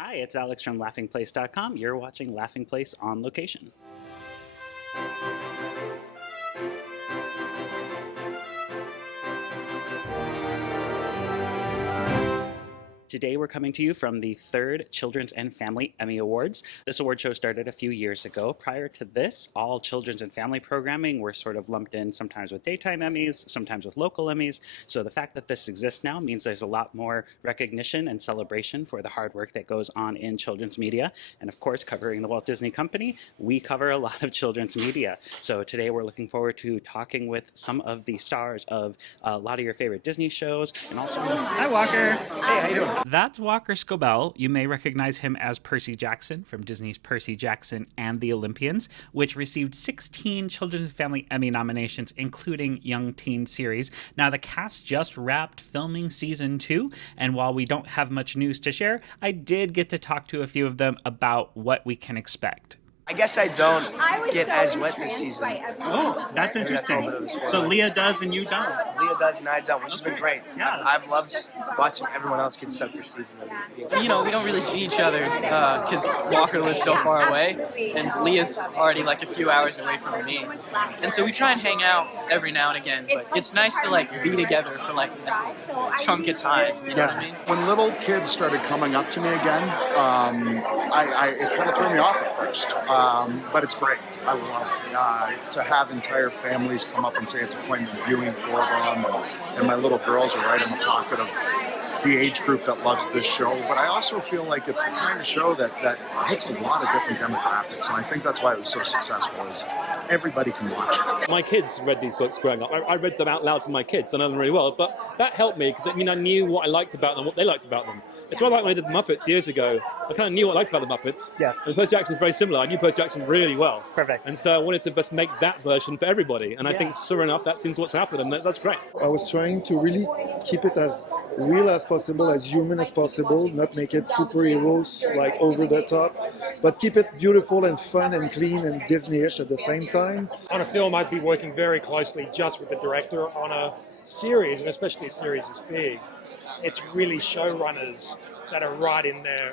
Hi, it's Alex from laughingplace.com. You're watching Laughing Place on Location. Today we're coming to you from the 3rd Children's and Family Emmy Awards. This award show started a few years ago. Prior to this, all children's and family programming were sort of lumped in sometimes with daytime Emmys, sometimes with local Emmys. So the fact that this exists now means there's a lot more recognition and celebration for the hard work that goes on in children's media. And of course, covering the Walt Disney Company, we cover a lot of children's media. So today we're looking forward to talking with some of the stars of a lot of your favorite Disney shows and also... Hi, Walker. Hey, how you doing? That's Walker Scobell. You may recognize him as Percy Jackson from Disney's Percy Jackson and the Olympians, which received 16 Children's and Family Emmy nominations, including Young Teen Series. Now, the cast just wrapped filming season 2, and while we don't have much news to share, I did get to talk to a few of them about what we can expect. I guess I don't get as wet this season. Oh, that's interesting. So Leah does and you don't. Leah does and I don't, which has been great. Yeah. I've loved watching everyone else get stuck this season. You know, we don't really see each other because Walker lives so far away, and Leah's already like a few hours away from me. And so we try and hang out every now and again, but it's nice to like be together for like a chunk of time. You know what I mean? When little kids started coming up to me again, it kind of threw me off at first. But it's great. I love it. To have entire families come up and say it's appointment viewing for them, and my little girls are right in the pocket of the age group that loves this show. But I also feel like it's the kind of show that hits a lot of different demographics, and I think that's why it was so successful. Is everybody can watch it. My kids read these books growing up. I read them out loud to my kids. I know them really well, but that helped me because I knew what I liked about them, what they liked about them. It's why, like when I did the Muppets years ago, I kind of knew what I liked about the Muppets. Yes. And Percy Jackson is very similar. I knew Percy Jackson really well. Perfect. And so I wanted to just make that version for everybody. And I think, sure enough, that seems what's happened, and that's great. I was trying to really keep it as real as possible, as human as possible, not make it superheroes like over the top, but keep it beautiful and fun and clean and Disney-ish at the same time. On a film, I'd be working very closely just with the director. On a series, and especially a series as big, it's really showrunners that are right in there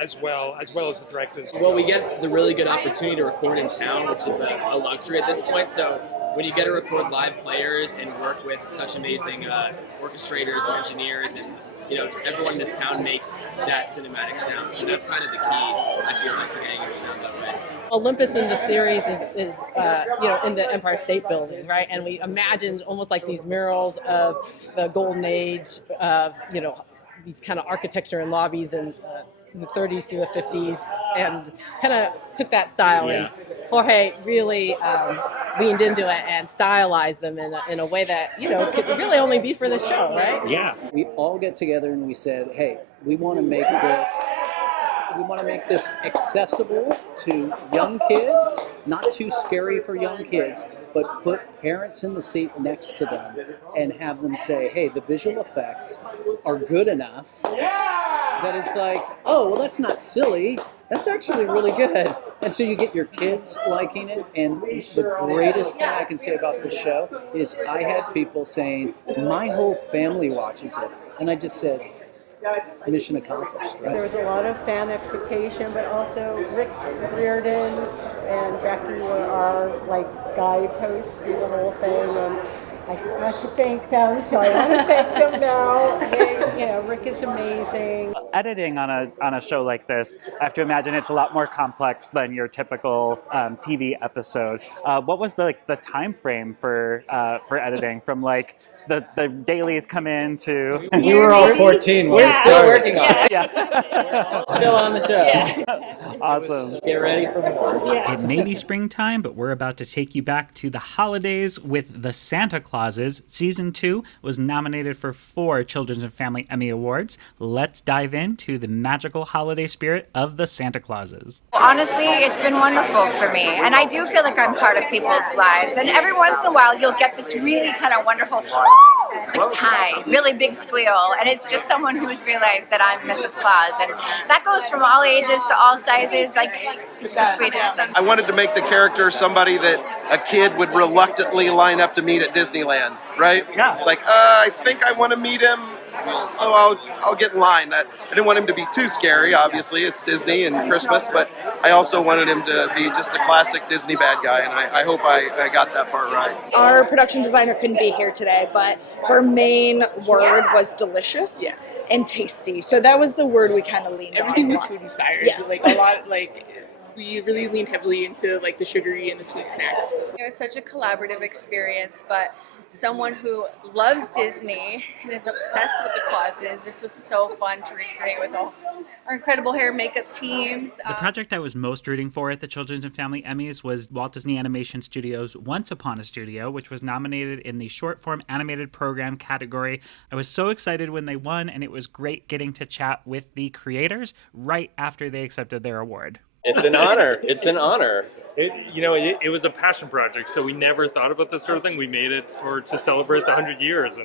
as well as the directors. Well, we get the really good opportunity to record in town, which is a luxury at this point. So when you get to record live players and work with such amazing orchestrators and engineers, and just everyone in this town makes that cinematic sound. So that's kind of the key, I feel like, to getting it to sound that way. Olympus in the series is in the Empire State Building, right? And we imagined almost like these murals of the golden age of, these kind of architecture and lobbies in the 30s through the 50s, and kind of took that style. And Jorge really leaned into it and stylized them in a way that, could really only be for the show, right? Yeah. We all get together and we said, hey, we want to make this accessible to young kids, not too scary for young kids, but put parents in the seat next to them and have them say, hey, the visual effects are good enough that it's like, oh, well, that's not silly. That's actually really good. And so you get your kids liking it. And the greatest thing I can say about this show is I had people saying, my whole family watches it. And I just said, mission accomplished, right? There was a lot of fan expectation, but also Rick Riordan and Becky were our guideposts through the whole thing, and I forgot to thank them, so I want to thank them now. Rick is amazing. Editing on a show like this, I have to imagine it's a lot more complex than your typical TV episode. What was the time frame for editing from the dailies come in to... We were all 14 when we Still started. working on it. Yeah. Still on the show. Yeah. Awesome. Get ready for more. It may be springtime, but we're about to take you back to the holidays with The Santa Clauses. Season 2 was nominated for 4 Children's and Family Emmy Awards. Let's dive into the magical holiday spirit of The Santa Clauses. Honestly, it's been wonderful for me, and I do feel like I'm part of people's lives, and every once in a while you'll get this really kind of wonderful sigh, really big squeal, and it's just someone who's realized that I'm Mrs. Claus, and that goes from all ages to all sizes. It's the sweetest thing. I wanted to make the character somebody that a kid would reluctantly line up to meet at Disneyland, right? Yeah. It's like, I think I want to meet him, so I'll get in line. I didn't want him to be too scary. Obviously, it's Disney and Christmas, but I also wanted him to be just a classic Disney bad guy, and I hope I got that part right. Our production designer couldn't be here today, but her main word was delicious and tasty. So that was the word we kind of leaned on. Everything was food inspired. Yes. Like a lot, we really leaned heavily into like the sugary and the sweet snacks. It was such a collaborative experience, but someone who loves Disney and is obsessed with the clauses, this was so fun to recreate with all our incredible hair and makeup teams. The project I was most rooting for at the Children's and Family Emmys was Walt Disney Animation Studios' Once Upon a Studio, which was nominated in the short form animated program category. I was so excited when they won, and it was great getting to chat with the creators right after they accepted their award. It's an honor. It's an honor. It was a passion project, so we never thought about this sort of thing. We made it to celebrate the 100 years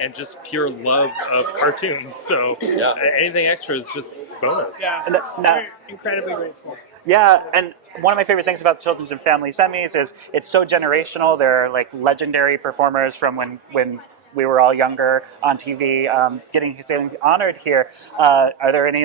and just pure love of cartoons. So anything extra is just bonus. Yeah, and we're incredibly grateful. Yeah, and one of my favorite things about the Children's and Families Emmys is it's so generational. They're like legendary performers from when we were all younger on TV, getting honored here. Are there any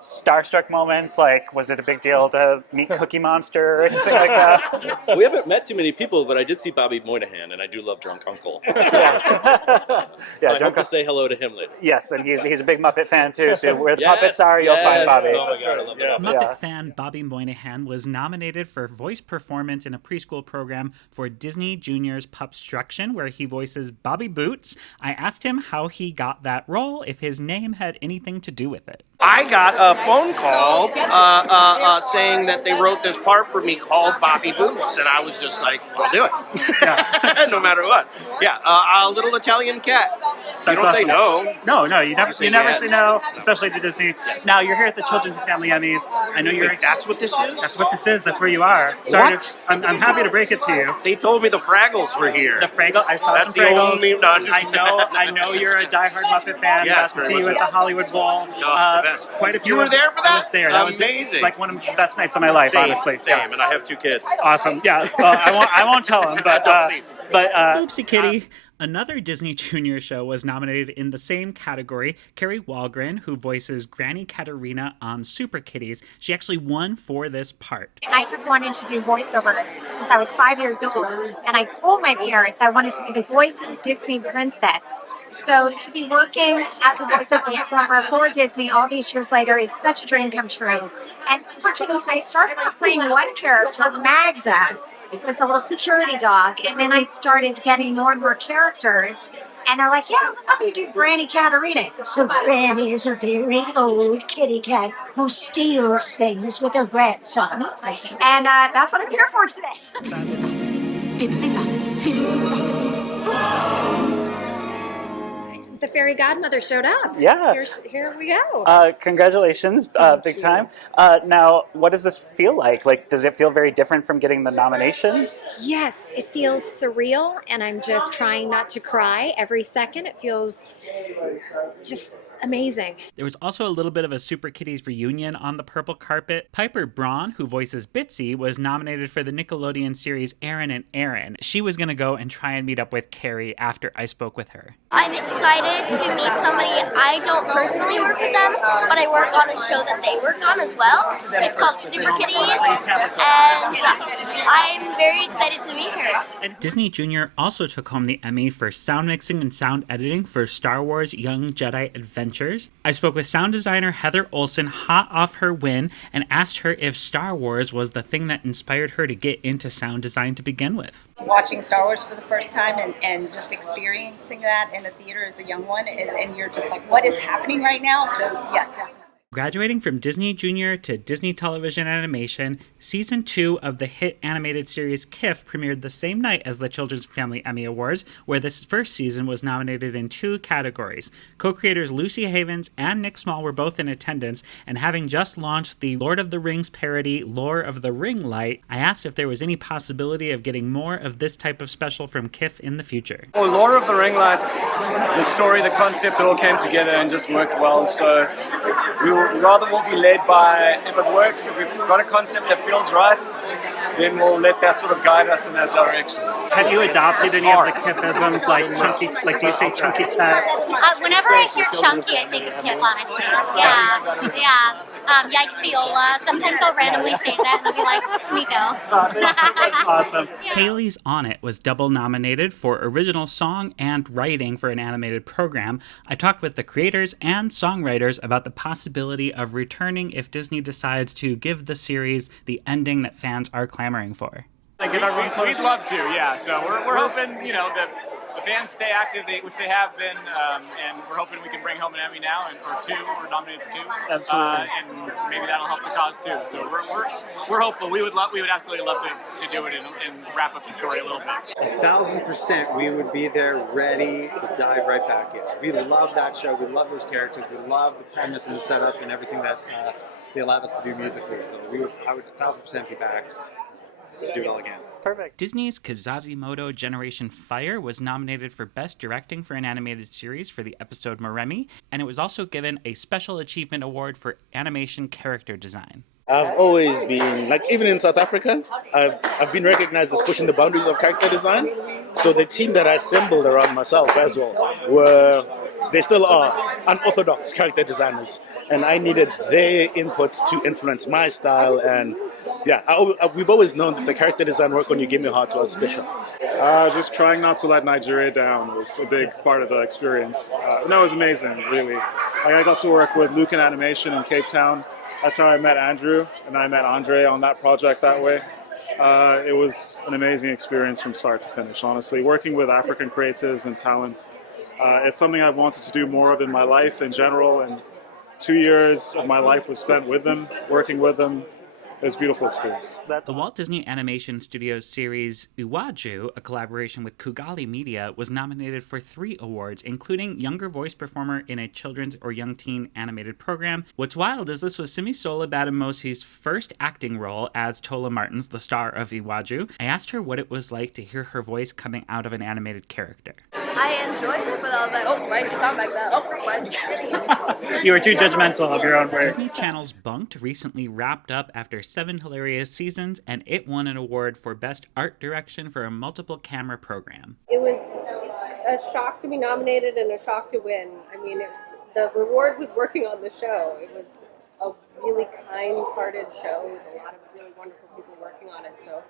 starstruck moments? Was it a big deal to meet Cookie Monster or anything like that? We haven't met too many people, but I did see Bobby Moynihan, and I do love Drunk Uncle. Yes. So I hope to say hello to him later. Yes, and he's a big Muppet fan too, so where the Muppets are, you'll find Bobby. Oh my God, I love that. Muppet fan Bobby Moynihan was nominated for voice performance in a preschool program for Disney Junior's Pupstruction, where he voices Bobby Boots. I asked him how he got that role, if his name had anything to do with it. I got a phone call saying that they wrote this part for me called Bobby Boots, and I was just like, I'll do it, no matter what. Yeah, a little Italian cat. You don't say no. No, you never say no, especially to Disney. Now you're here at the Children's and Family Emmys. I know you're. Wait, that's what this is? That's what this is. That's where you are. Sorry What? I'm happy to break it to you. They told me the Fraggles were here. The Fraggle. I saw That's some the Fraggles. only. No, I know you're a diehard Muppet fan. Yes, Got to very see you much at the Hollywood Bowl. the best. Quite a few. You were there for that? I was there. That Amazing. was like one of the best nights of my life, honestly. Same, and I have 2 kids. Awesome. Yeah. I won't tell them, but Oopsie kitty. Another Disney Junior show was nominated in the same category. Carrie Walgren, who voices Granny Katerina on Super Kitties, she actually won for this part. I have wanted to do voiceovers since I was 5 years old, and I told my parents I wanted to be the voice of the Disney princess. So to be working as a voiceover performer for Disney all these years later is such a dream come true. And Super Kitties, I started off playing one character, Magda. It was a little security dog, and then I started getting more and more characters. And they're like, yeah, let's have you do Granny Katerina. So Granny is a very old kitty cat who steals things with her grandson. And that's what I'm here for today. The fairy godmother showed up. Yeah. Here we go. Congratulations, big time. Now, what does this feel like? Does it feel very different from getting the nomination? Yes, it feels surreal, and I'm just trying not to cry every second. It feels just amazing. There was also a little bit of a Super Kitties reunion on the purple carpet. Piper Braun, who voices Bitsy, was nominated for the Nickelodeon series Aaron and Aaron. She was going to go and try and meet up with Carrie after I spoke with her. I'm excited to meet somebody. I don't personally work with them, but I work on a show that they work on as well. It's called Super Kitties, and I'm very excited to meet her. And Disney Junior also took home the Emmy for sound mixing and sound editing for Star Wars Young Jedi Adventures. I spoke with sound designer Heather Olson hot off her win and asked her if Star Wars was the thing that inspired her to get into sound design to begin with. Watching Star Wars for the first time and just experiencing that in a theater as a young one, and you're just like, what is happening right now? So yeah, definitely. Graduating from Disney Junior to Disney Television Animation, Season 2 of the hit animated series KIF premiered the same night as the Children's Family Emmy Awards, where this first season was nominated in 2 categories. Co-creators Lucy Havens and Nick Small were both in attendance, and having just launched the Lord of the Rings parody Lore of the Ring Light, I asked if there was any possibility of getting more of this type of special from KIF in the future. Well, Lore of the Ring Light, the story, the concept, it all came together and just worked well, so we were rather will be led by, if it works, if we've got a concept that feels right, then we'll let that sort of guide us in that direction. Have you adopted any of the Kifisms, like chunky, like do you say chunky text? Whenever I hear chunky, I think of Kip, honestly. Yeah. Yikes Viola. Sometimes I'll randomly say that and they'll be like, Kamiko. Awesome. Haley's On It was double nominated for original song and writing for an animated program. I talked with the creators and songwriters about the possibility of returning if Disney decides to give the series the ending that fans are clamoring for. We'd love to, yeah. So we're hoping, the fans stay active, which they have been, and we're hoping we can bring home an Emmy now, or two. We're nominated for 2. Absolutely. And maybe that'll help the cause too. So we're hopeful. We would absolutely love to do it and wrap up the story a little bit. 1,000% we would be there ready to dive right back in. We love that show. We love those characters. We love the premise and the setup and everything that they allowed us to do musically. So I would 1,000% be back to do it all again. Perfect. Disney's Kazazimoto Generation Fire was nominated for Best Directing for an Animated Series for the episode Moremi, and it was also given a Special Achievement Award for Animation Character Design. I've always been, like, even in South Africa, I've been recognized as pushing the boundaries of character design. So the team that I assembled around myself as well they still are unorthodox character designers, and I needed their input to influence my style. And yeah, we've always known that the character design work on You Give Me Heart was special. Just trying not to let Nigeria down was a big part of the experience. It was amazing, really. I got to work with Lucan Animation in Cape Town. That's how I met Andrew, and I met Andre on that project that way. It was an amazing experience from start to finish, honestly. Working with African creatives and talents. It's something I've wanted to do more of in my life in general, and 2 years of my life was spent with them, working with them. It was a beautiful experience. The Walt Disney Animation Studios series Iwaju, a collaboration with Kugali Media, was nominated for 3 awards, including Younger Voice Performer in a Children's or Young Teen Animated Program. What's wild is this was Simisola Badamosi's first acting role as Tola Martins, the star of Iwaju. I asked her what it was like to hear her voice coming out of an animated character. I enjoyed it, but I was like, oh, why do you sound like that? Oh, why did you... You were too judgmental of your own work. Disney Channel's Bunk'd recently wrapped up after 7 hilarious seasons, and it won an award for Best Art Direction for a multiple camera program. It was a shock to be nominated and a shock to win. I mean, the reward was working on the show. It was a really kind-hearted show with a lot of really wonderful people working on it, so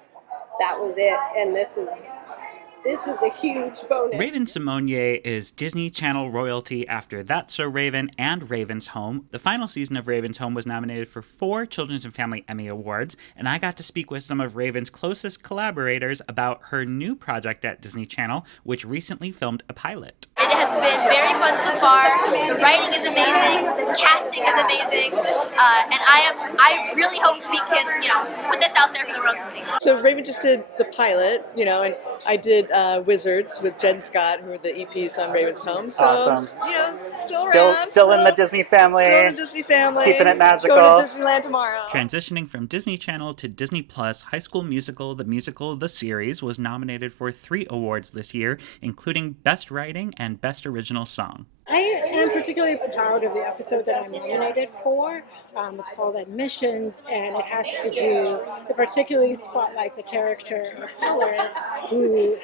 that was it. And this is a huge bonus. Raven Simonier is Disney Channel royalty after That's So Raven and Raven's Home. The final season of Raven's Home was nominated for 4 Children's and Family Emmy Awards, and I got to speak with some of Raven's closest collaborators about her new project at Disney Channel, which recently filmed a pilot. It has been very fun so far. The writing is amazing. The casting is amazing. And I really hope we can, put this out there for the world to see. So Raven just did the pilot, and I did Wizards with Jen Scott, who were the EPs on Raven's Home. So, awesome. Still around. Still in the Disney family. Still in the Disney family. Keeping it magical. Going to Disneyland tomorrow. Transitioning from Disney Channel to Disney Plus, High School Musical, the musical, the series, was nominated for 3 awards this year, including Best Writing and Best Original Song. I am particularly proud of the episode that I'm nominated for. It's called Admissions, and it has to do, it particularly spotlights a character of color who is,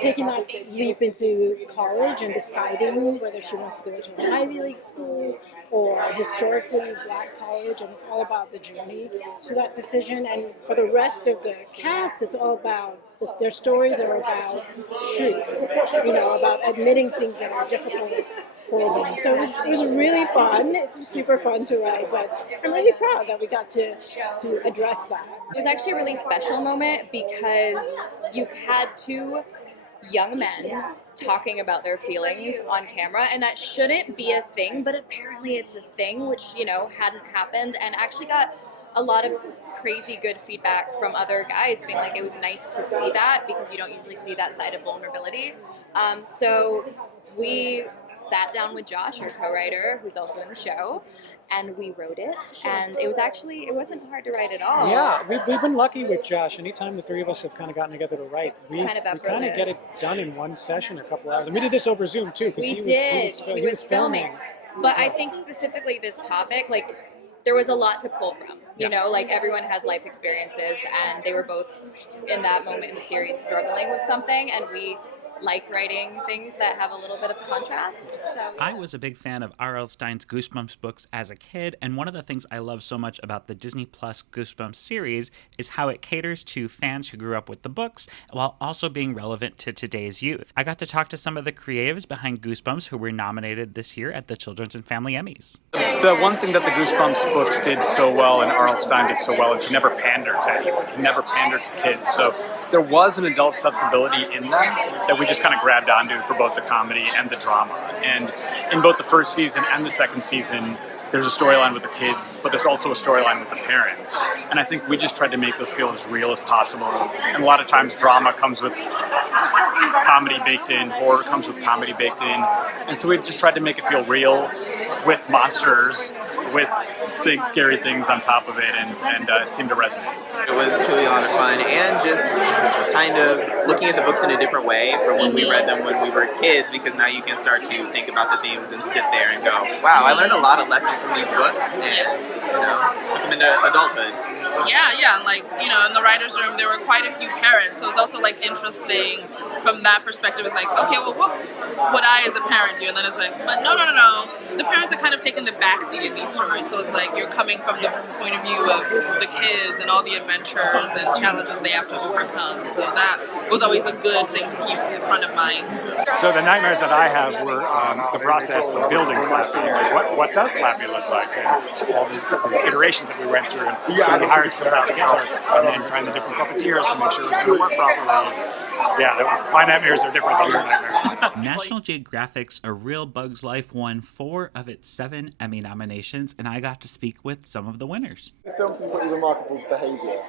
taking that leap into college and deciding whether she wants to go to an Ivy League school or a historically black college, and it's all about the journey to that decision. And for the rest of the cast, it's all about their stories are about truth, about admitting things that are difficult for them. So it was really fun. It was super fun to write, but I'm really proud that we got to address that. It was actually a really special moment because you had 2 young men talking about their feelings on camera, and that shouldn't be a thing, but apparently it's a thing, which, hadn't happened, and actually got a lot of crazy good feedback from other guys being like, it was nice to see that because you don't usually see that side of vulnerability. So we sat down with Josh, our co-writer, who's also in the show, and we wrote it, and it wasn't hard to write at all. Yeah, we've been lucky with Josh. Anytime the 3 of us have kind of gotten together to write, we kind of get it done in one session, a couple hours. And we did this over Zoom too, because he was filming. But I think specifically this topic, like, there was a lot to pull from. You know, like everyone has life experiences, and they were both in that moment in the series struggling with something, and we like writing things that have a little bit of contrast. So yeah. I was a big fan of R.L. Stein's Goosebumps books as a kid, and one of the things I love so much about the Disney Plus Goosebumps series is how it caters to fans who grew up with the books while also being relevant to today's youth. I got to talk to some of the creatives behind Goosebumps who were nominated this year at the Children's and Family Emmys. The one thing that the Goosebumps books did so well and R.L. Stein did so well is he never pandered to anyone. He never pandered to kids. So there was an adult sensibility in them that we just kind of grabbed onto for both the comedy and the drama. And in both the first season and the second season, there's a storyline with the kids, but there's also a storyline with the parents. And I think we just tried to make those feel as real as possible. And a lot of times drama comes with comedy baked in, horror comes with comedy baked in. And so we just tried to make it feel real with monsters, with big scary things on top of it, and it seemed to resonate. It was truly a lot of fun, and just kind of looking at the books in a different way from when we read them when we were kids, because now you can start to think about the themes and sit there and go, wow, I learned a lot of lessons from these books, and took them into adulthood. Yeah, and like, in the writer's room there were quite a few parents, so it was also like interesting from that perspective. It's like, okay, well, what would I as a parent do? And then it's like, but no, the parents are kind of taking the backseat in these stories, so it's like you're coming from the point of view of the kids and all the adventures and challenges they have to overcome, so that was always a good thing to keep in front of mind. So the nightmares that I have were the process of building Slappy. What does Slappy look like? And all the iterations that we went through, and we hired to put that together, and then trying the different puppeteers to make sure it was going to work properly. Yeah, my nightmares are different than your nightmares. National Geographic's A Real Bug's Life won 4 of its 7 Emmy nominations, and I got to speak with some of the winners. The film's some pretty remarkable behaviour.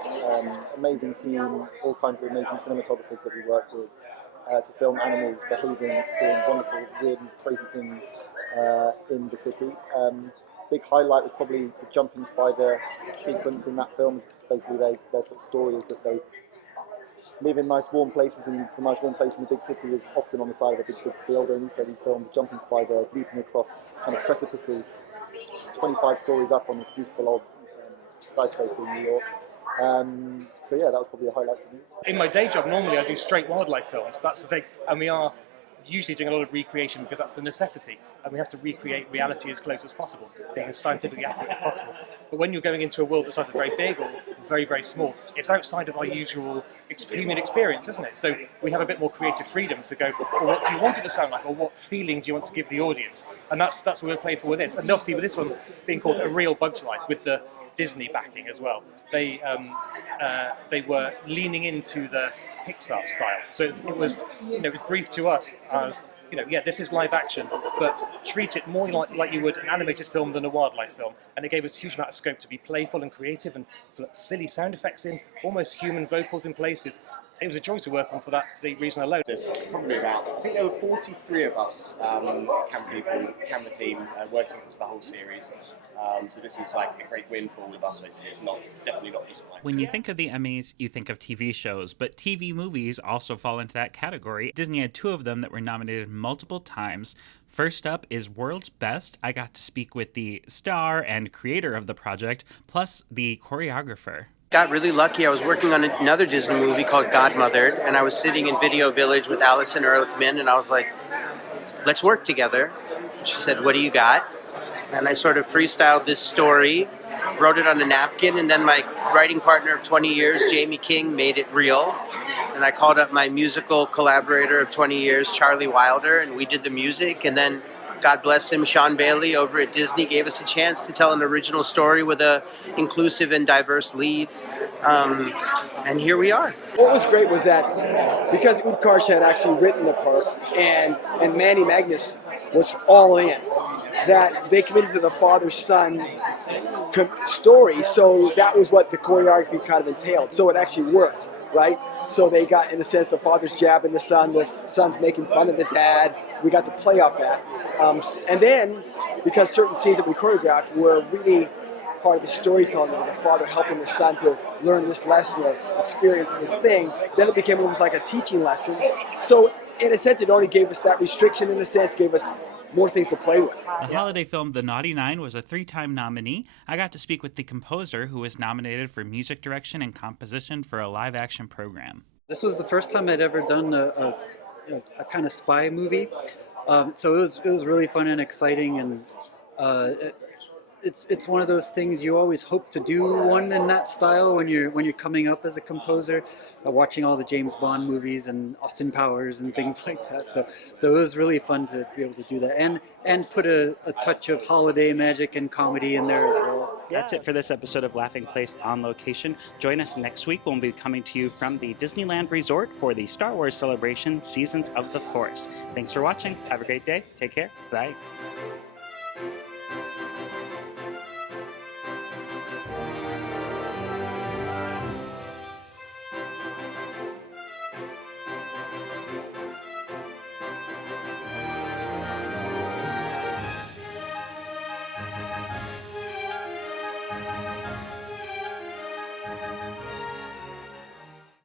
Amazing team, all kinds of amazing cinematographers that we work with to film animals behaving, doing wonderful, weird and crazy things in the city. Big highlight was probably the jumping spider sequence in that film. Basically, their sort of story is that they live in nice warm places, and the nice warm place in the big city is often on the side of a big building. So we filmed a jumping spider leaping across kind of precipices 25 stories up on this beautiful old skyscraper in New York. So yeah, that was probably a highlight for me. In my day job, normally I do straight wildlife films. That's the thing, and we are usually doing a lot of recreation because that's a necessity, and we have to recreate reality as close as possible, being as scientifically accurate as possible. But when you're going into a world that's either very big or very, very small, it's outside of our usual human experience, isn't it? So we have a bit more creative freedom to go, well, what do you want it to sound like, or what feeling do you want to give the audience? And that's what we're playing for with this. And obviously with this one being called A Real Bug's Life, with the Disney backing as well, they were leaning into the Pixar style. So it was briefed to us as, this is live action, but treat it more like you would an animated film than a wildlife film. And it gave us a huge amount of scope to be playful and creative and put silly sound effects in, almost human vocals in places. It was a joy to work on for the reason alone. There's probably about, I think there were 43 of us, camera team, working across the whole series. So this is like a great win for all of us, basically. It's definitely not just mine. When you think of the Emmys, you think of TV shows, but TV movies also fall into that category. Disney had 2 of them that were nominated multiple times. First up is World's Best. I got to speak with the star and creator of the project, plus the choreographer. Got really lucky. I was working on another Disney movie called Godmothered, and I was sitting in Video Village with Allison Ehrlichman, and I was like, let's work together. She said, what do you got? And I sort of freestyled this story, wrote it on a napkin, and then my writing partner of 20 years, Jamie King, made it real. And I called up my musical collaborator of 20 years, Charlie Wilder, and we did the music. And then, God bless him, Sean Bailey over at Disney gave us a chance to tell an original story with an inclusive and diverse lead. And here we are. What was great was that because Utkarsh had actually written the part and Manny Magnus was all in, that they committed to the father-son story, so that was what the choreography kind of entailed. So it actually worked, right? So they got, in a sense, the father's jabbing the son's making fun of the dad. We got to play off that. And then, because certain scenes that we choreographed were really part of the storytelling of the father helping the son to learn this lesson or experience this thing, then it became almost like a teaching lesson. So in a sense, it only gave us that restriction, in a sense, gave us more things to play with. The holiday film The Naughty Nine was a 3-time nominee. I got to speak with the composer, who was nominated for music direction and composition for a live-action program. This was the first time I'd ever done a kind of spy movie, so it was really fun and exciting, and it's one of those things you always hope to do one in that style when you're coming up as a composer, watching all the James Bond movies and Austin Powers and things like that. So it was really fun to be able to do that and put a touch of holiday magic and comedy in there as well. That's it for this episode of Laughing Place on Location. Join us next week when we'll be coming to you from the Disneyland Resort for the Star Wars celebration, Seasons of the Force. Thanks for watching. Have a great day. Take care. Bye.